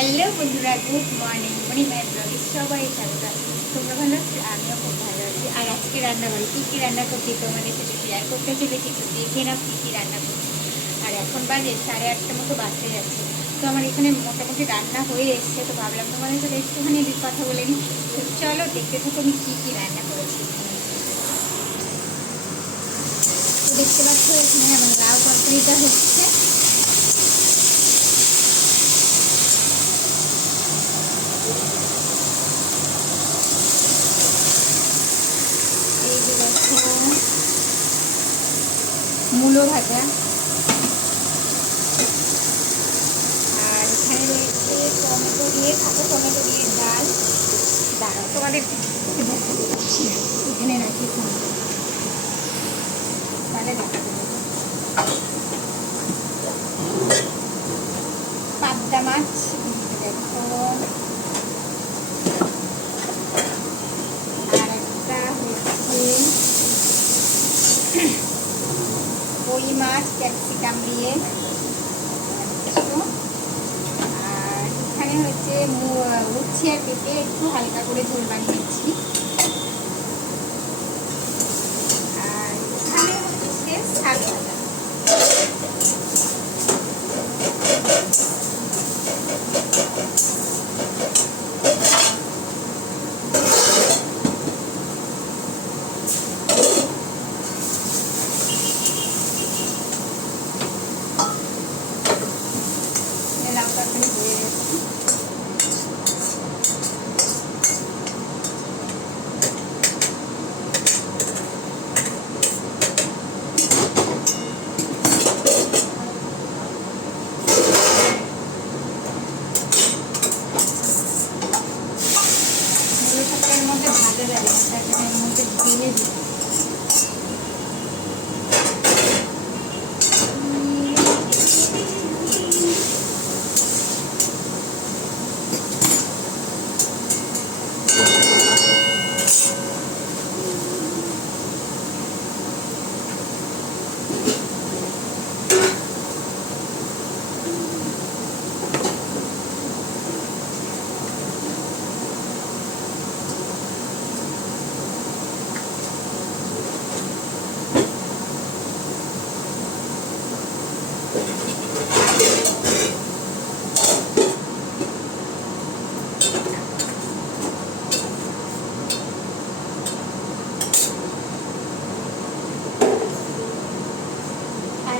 Hello বন্ধুরা, good morning. মণিমায় ব্লগে সবাই স্বাগত। তোমরা ভালো আছো? আমিও খুব ভালো আছি। আর আজকে রান্না বাড়ি কী কী রান্না করছি তোমাদের সাথে শেয়ার করতে চলেছি, তো দেখে নাও কী কী রান্না করছি। আর এখন বাজে সাড়ে আটটার মতো বাজতে যাচ্ছে। তো আমার এখানে মোটামুটি রান্না হয়ে এসছে, তো ভাবলাম তোমাদের সাথে একটুখানি কথা বলে নিই। চলো দেখতে থাকো আমি কী কী রান্না করেছি। দেখতে পাচ্ছ, এখানে আমার লাউ তরকারিটা হচ্ছে এই যে দেখো মূলো ভাজা। আর এখানে রয়েছে টমেটো দিয়ে, কাঁচা টমেটো দিয়ে ডাল। দাঁড়াও তোমাদের এখানে রাখি তাহলে দেবো পাবদা মাছ, দেখো আর একটা হচ্ছে কই মাছ ক্যাপসিকাম দিয়ে। আর এখানে হচ্ছে উচ্ছে আর পেঁপে একটু হালকা করে ঝোল বানিয়েছি আর এখানে হচ্ছে শাক ভাজা লাউ তরকারি হয়ে গেছে এর মধ্যে ভাজা যাবে এর মধ্যে দিয়ে দিই।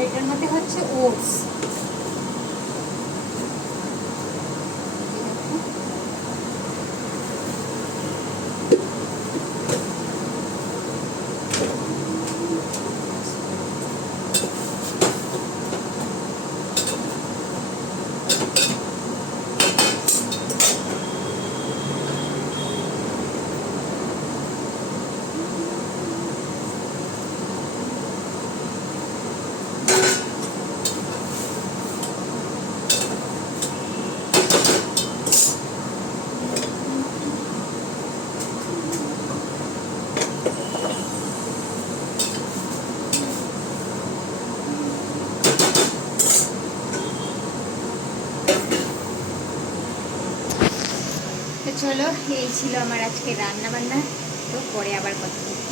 এটার মধ্যে হচ্ছে ওটস চলো এই ছিল আমার আজকে রান্না বান্না তো পরে আবার কথা